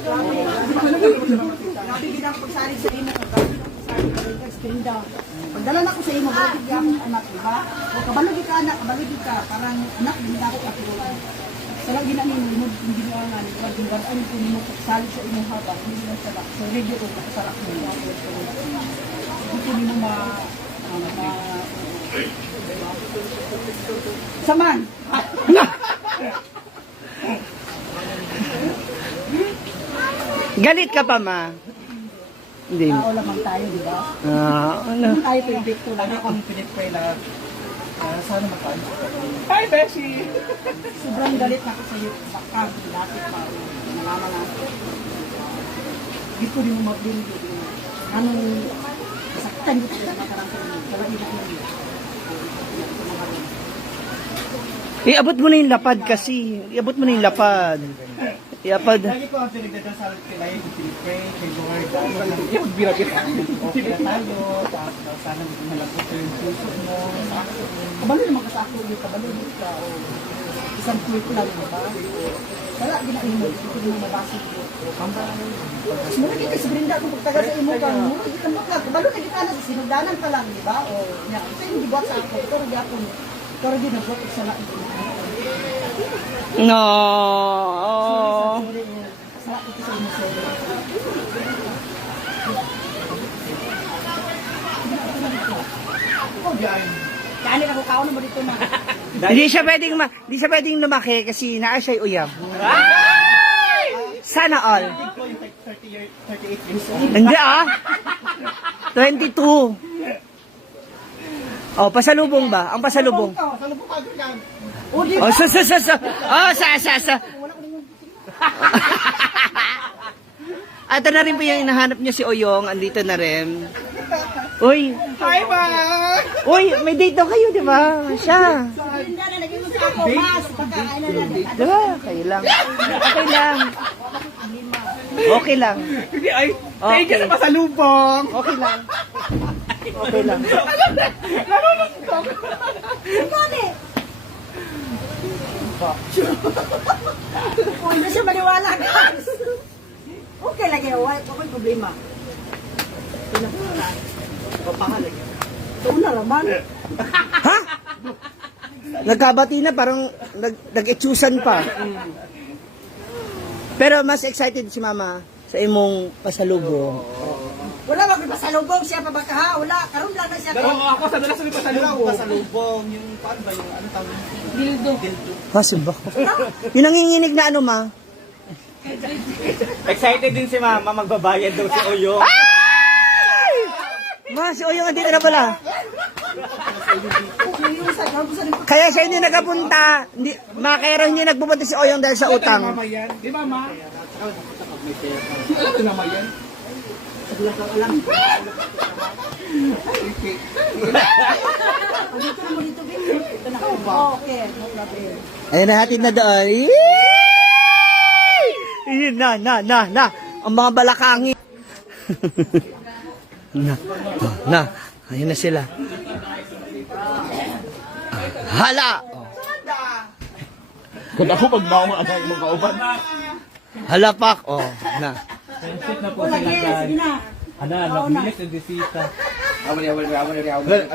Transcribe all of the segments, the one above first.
Grabe ginang pagsali sa imo kung pagdala na ko sa imo, grabe ka anak, diba? O kabalagi ka anak, kabalagi ka, parang anak, hindi na ako kapulutan. Sa lagi na ninyo, hindi mo nga, grabe nga, ano kung mo pagsali sa imo habang, hindi mo salak. So, radio ko, pasalak mo yun. Hindi mo Saman! Galit ka pa, ma? Hindi. Tao lamang tayo, di ba? Ano? Hindi tayo pinipicto lang. Ako ang pinipray na sana makain. Hi, Beshi! Sobrang galit na ako sa iyo. Baka, lapit pa. Nalaman na. Hindi ko rin mo magbili. Anong masaktan dito sa makarang ko. Kaya hindi ko rin. Iabot mo na yung lapad kasi. Iabot mo na yung lapad. Iapad. Lagi ko ang pinagdadasal kila yung pinipray, kay Lord. Yung birapit. Okay na tayo. Sana malapot ko yung puso mo. Kabalo naman ka sa ako. Kabalo dito ka. Isang tweet lang, di ba? Wala, ginain mo. Hindi ko mo mabasig. Muna kita si Brenda kung pagtaga sa imo kang muna kita makag. Kabalo na kita na sa sinugdanan ka lang, di ba? O, ito yung dibuat sa ako. Ito rin ako. Ito rin ginagawa ko sa lain. No. Sa ako sa imo sa Kani ako kaon mo dito na. Hindi siya pwedeng lumaki kasi naa siya'y uyab. Sana all. 38 years old. Hindi 22. Oh, pasalubong ba? Ang pasalubong. Salubong ka agad. O, di Oh, sa. Oh, sa. Ito na rin po yung hinahanap niya si Oyong. Andito na rin. Uy. Hi, ma! Uy, may date daw kayo, di ba? Siya. Brenda na naging sa ako mas pagkain na Diba? Okay lang. Okay lang. Okay lang. Hindi, ay, thank you sa pasalubong. Okay lang. Okay lang. Kani. Uy, na siya maniwala, guys. Okay lagi, wala problema. Ito na naman. Ha? Nagkabati na, parang nag-etsusan pa. Pero mas excited si Mama sa imong pasalubong. Wala magpasalubong siya pa baka ha? Wala, karon lang na siya. Ako sa dalas may pasalubong. Pasalubong, yung paano ba yung ano tawag? Dildo. Ha, simba. Yung nanginginig na ano, Ma? Excited din si Mama, magbabayad daw si Oyong. Ma, si Oyong andito na pala. Kaya siya hindi nagkapunta. Hindi, makero hindi nagpupunta si Oyong dahil sa utang. Mama yan. Di ba, ma? Alam mo naman yan. Okay, no problem. Ayun na, hatid na doon. Ayun na. Ang mga balakangi. na. Ayun na sila. Hala! Kung ako pag maunga ang mga kauban. Halapak. Oh, na. Sige na. Nag-milik ng bisita.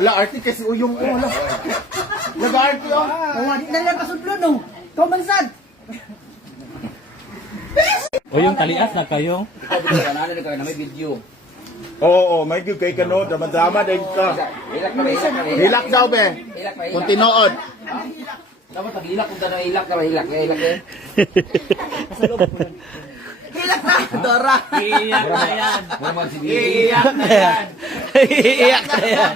Ala, arty kasi Oyong ko. Ala. Nag-arty oh. Di na lang pasudlo no. Komansad. Oyong talias na kayo. Oo, may give kay kano, drama din ka. Hilak daw be. Kung tinood. Dapat pag-ilak kung tanong ilak ka, hilak eh. Hilak na. Dora. Iiyak na yan. Iiyak na yan. Iiyak na yan.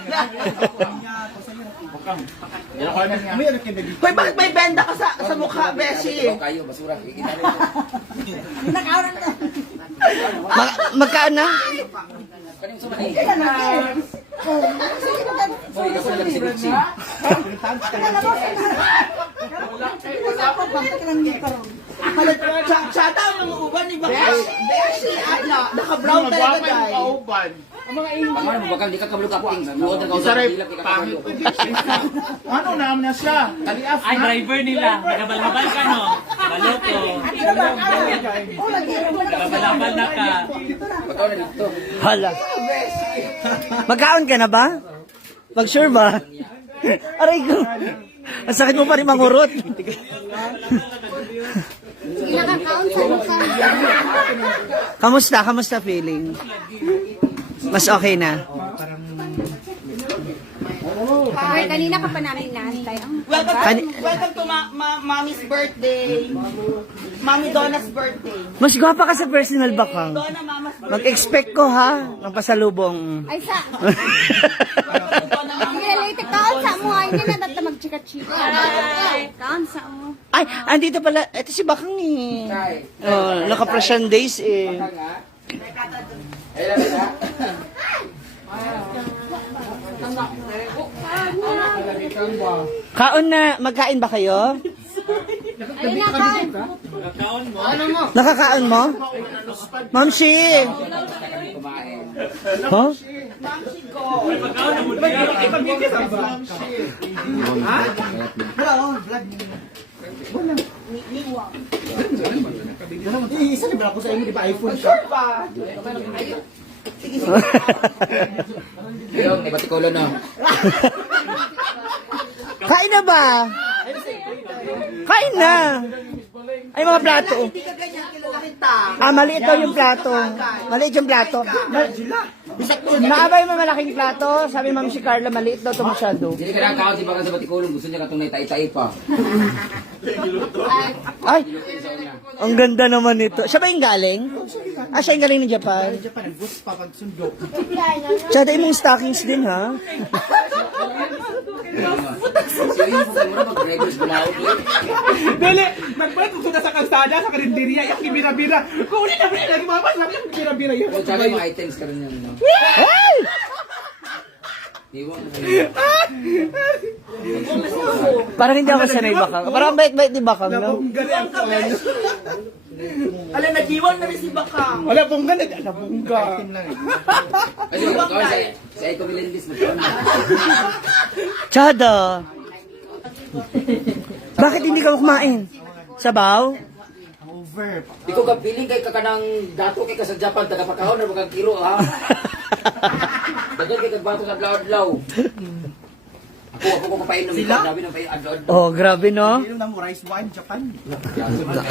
Hoy, bakit may benda ka sa mukha, Beshi? Kayo, basura. Nakaw na. Magkaan na? Kaya na. Sige na. Hoy, ako na lang si Richie. Kaya na. Kaya na. Kaya na. Siya daw ng uban ni Bakla. Beshi, ala, naka-brown talaga guys. Paano bakal di ka kabalo kapting. Luod ang kausa dila kay kabalo. Ano naman na siya? Kalias Ay, na. driver nila. Nagabal-habal ka, no? Baloto. Nagabal-habal na ka. Pataw na dito. Hala. Magkaon ka na ba? Mag-sure ba? Aray ko. Ang sakit mo pa rin mangurot. Kamusta? Kamusta feeling? Mas okay na? Ay, kanina ka pa namin naantay. Welcome to Mommy's birthday. Mommy Donna's birthday. Mas gwapa ka sa personal bakang. Donna, Mama's birthday. Mag-expect ko ha, ng pasalubong. Ay, sa... Related kaon sa mo. Ay, hindi na data mag-chika-chika. Kaon sa mo. Ay, andito pala. Ito si Bakang ni. Oh, naka-Prussian days eh. Kaon na, magkain ba kayo? Ayun na, kaon. Nakakaon mo? Mamsi! Huh? Isa na ba ako sa inyo, di ba iPhone siya? Yung ni Batikulo no. Kain na ba? Kain na! Ay, mga plato. Hindi ka ganyan, kilala kita. Ah, maliit daw yung plato. Maliit yung plato. Naabay mo malaking plato. Sabi ma'am si Carla, maliit daw ito masyado. Dili ka nakaon si Bakal sa Batikulo, gusto niya katong naitay-tay pa. Ay, ang ganda naman nito. Siya ba yung galing? Ah, siya yung galing ng Japan. Japan, nag-bus pa pag-sundo. Tsada yung stockings din, ha? Si Uy, mura mag-drivers bulaog eh. Dali, nagbalat kung sa kalsada, sa karinderya, yung kibira-bira. Kunin na rin, nagmamay namin yung kibira-bira yun. O tsaka yung items ka rin yan, no? Ay! Iwan na Parang hindi ako sanay bakang. Parang bait-bait ni bakang, no? Galing ang kawan. Alam, nag-iwan na rin si Bakang. Wala pong ganit, wala pong ga. Kasi magkakaon sa Eco Melendez, magkakaon na. Tsada. Bakit hindi ka kumain? Sabaw? Over. Di ko kapiling kay kakanang dato kay ka sa Japan, taga-pakahon na mga kilo, ha? Dagan kay kagbato sa adlaw-adlaw. Ako ko papainom ito, grabe na painom adlaw-adlaw. Oh, grabe, no? Ano nang rice wine, Japan?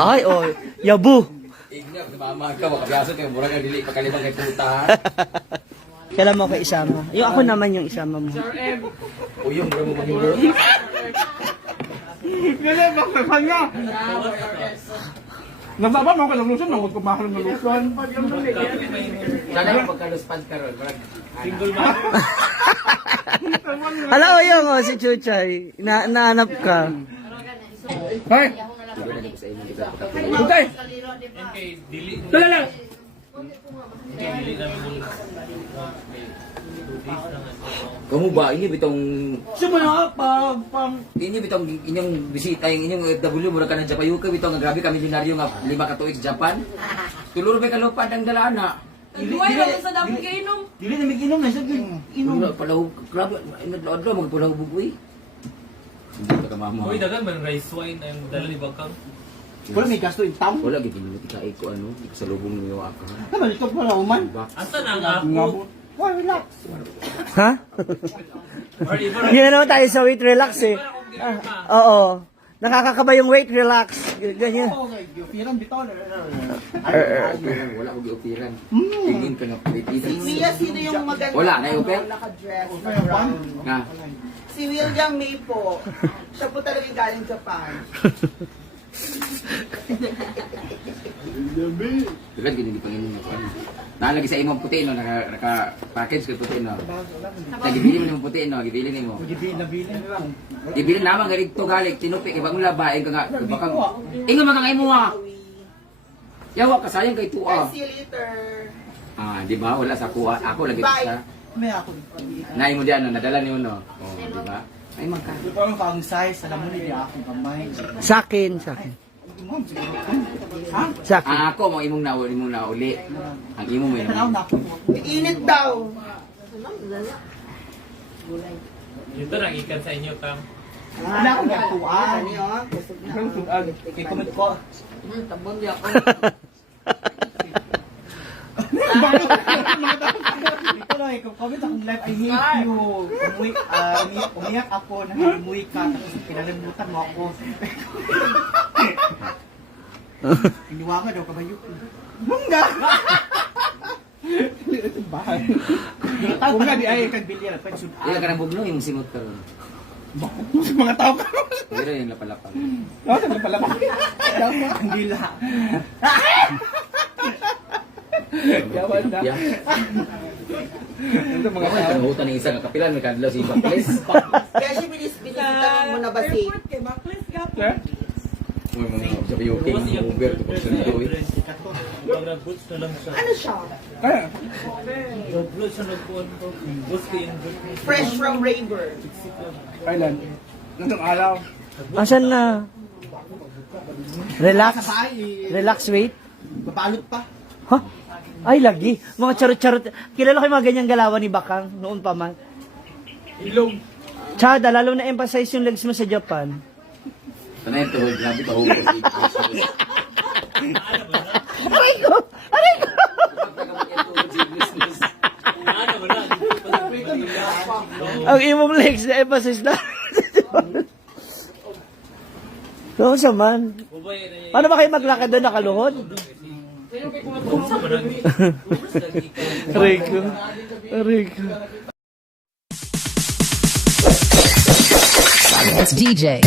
Ay, oh, yabu. Ignap, namamag ka, makabiyaso kayo, mura ka dili, pagkalibang kay puta, ha? Kailan mo ko isama? Yung ako naman yung isama mo. O yung bro mo mangyuro. Galing, bakit kanya? Nasaba mo ka ng luson, nangod ko mahal ng luson. Sana yung pagkaluspan ka ron, single man. Hala, o yung, oh, si Chuchay. Naanap ka. Hoy! Tutay! Dala lang! Kamu ba, ini bitong Sumaya, ini bitong inyong bisita yung inyong OFW mura ka ng Japayuka bitong nga grabe kami binaryo nga 5 ka tuig sa Japan. Tuluro ba kalupad ang dalana? Duway na sa dami kainom. Dili na mag-inom na siya. Inom na pala grabe inadlaw magpulang bugoy. Hindi ka mama. Uy, dagan man rice wine ang dala ni Bakang. Wala may gasto yung tam. Wala gid mo tikai ko ano, di ko sa lubong niyo aka. Naman ito pala uman. Asa na nga ako? Why, relax. Ha? Or even Hindi na naman tayo sa weight relax eh. Oo. Nakakakaba yung weight relax. Ganyan. Okay, piran bitaw na. Wala ko giupiran. Tingin ka na pwede. Mia, sino yung maganda? Wala na yung open. Naka-dress. Nga. Si William May po. Siya po talaga yung galing Japan. Dagan gid di Panginoon ako. Nalagi sa imong puti no, naka-package ko puti no. Nagibili mo ng puti no, gibili nimo. Nabili na lang. Ibili naman nga dito galik tinupi kay bagong labain ka nga bakang ingon mga imo ha. Yawa ka sayang kay tuwa. See you later. Ah, di ba? Wala sa kuha. Ako lagi Bye. sa. May ako. Nai mo diyan no, nadala niyo no. Oh, di ba? Ay magka. Ito parang pang size, alam mo ni akong kamay. Sa akin, sa akin. Ma'am, siguro. Ha? Saki. Ang ako, mo imong nauli. Ang imo mo Tanaw yun. na ako. Init daw. Ito nang ikan sa inyo, Kang. Wala akong gatuan. Ang tuan. Kay comment ko. Ito lang, ikaw comment akong live, I hate you. Umiyak ako, umuwi ka, tapos pinalimutan mo ako. Iniwakan daw kabayo ko. Mungga! Ito bahay. Mungga di ay kag bilya na pensyon. Ila ka ng bugno, yung simot ka ron. Mga tao ka. Pero yung lapalapal. Oh, sabi pala ba? Ang dila. Yawan na. Yeah. Ito mga Mga tao. kanahutan ng isang kapilan, may kadlaw si Bakles. Kaya siya binis-binisitan mo na ba si... Sir? Sabi yung okay, Uber, ito pag sunod eh. Pag nag-boots na lang siya. Ano siya? Kaya. Nag-boots siya nagkuhan ko. Boots ko yung Fresh from Raver. Kailan? Nandang araw. Asan na? Relax. Sabay. Relax, wait. Babalot pa. Ha? Ay, lagi. Mga charot-charot. Kilala ko yung mga ganyang galawan ni Bakang noon pa man. Ilong. Chada, lalo na emphasize yung legs mo sa Japan. Tanay ito, grabe ka huwag ko. Aray ko! Aray ko! ano mo na. Ang imong legs na emphasis na. Oo sa man. Bubay na niya. Paano ba kayo maglakad doon nakaluhod? Boots na ba nang boots na ikan. Aray ko. Aray ko. It's DJ.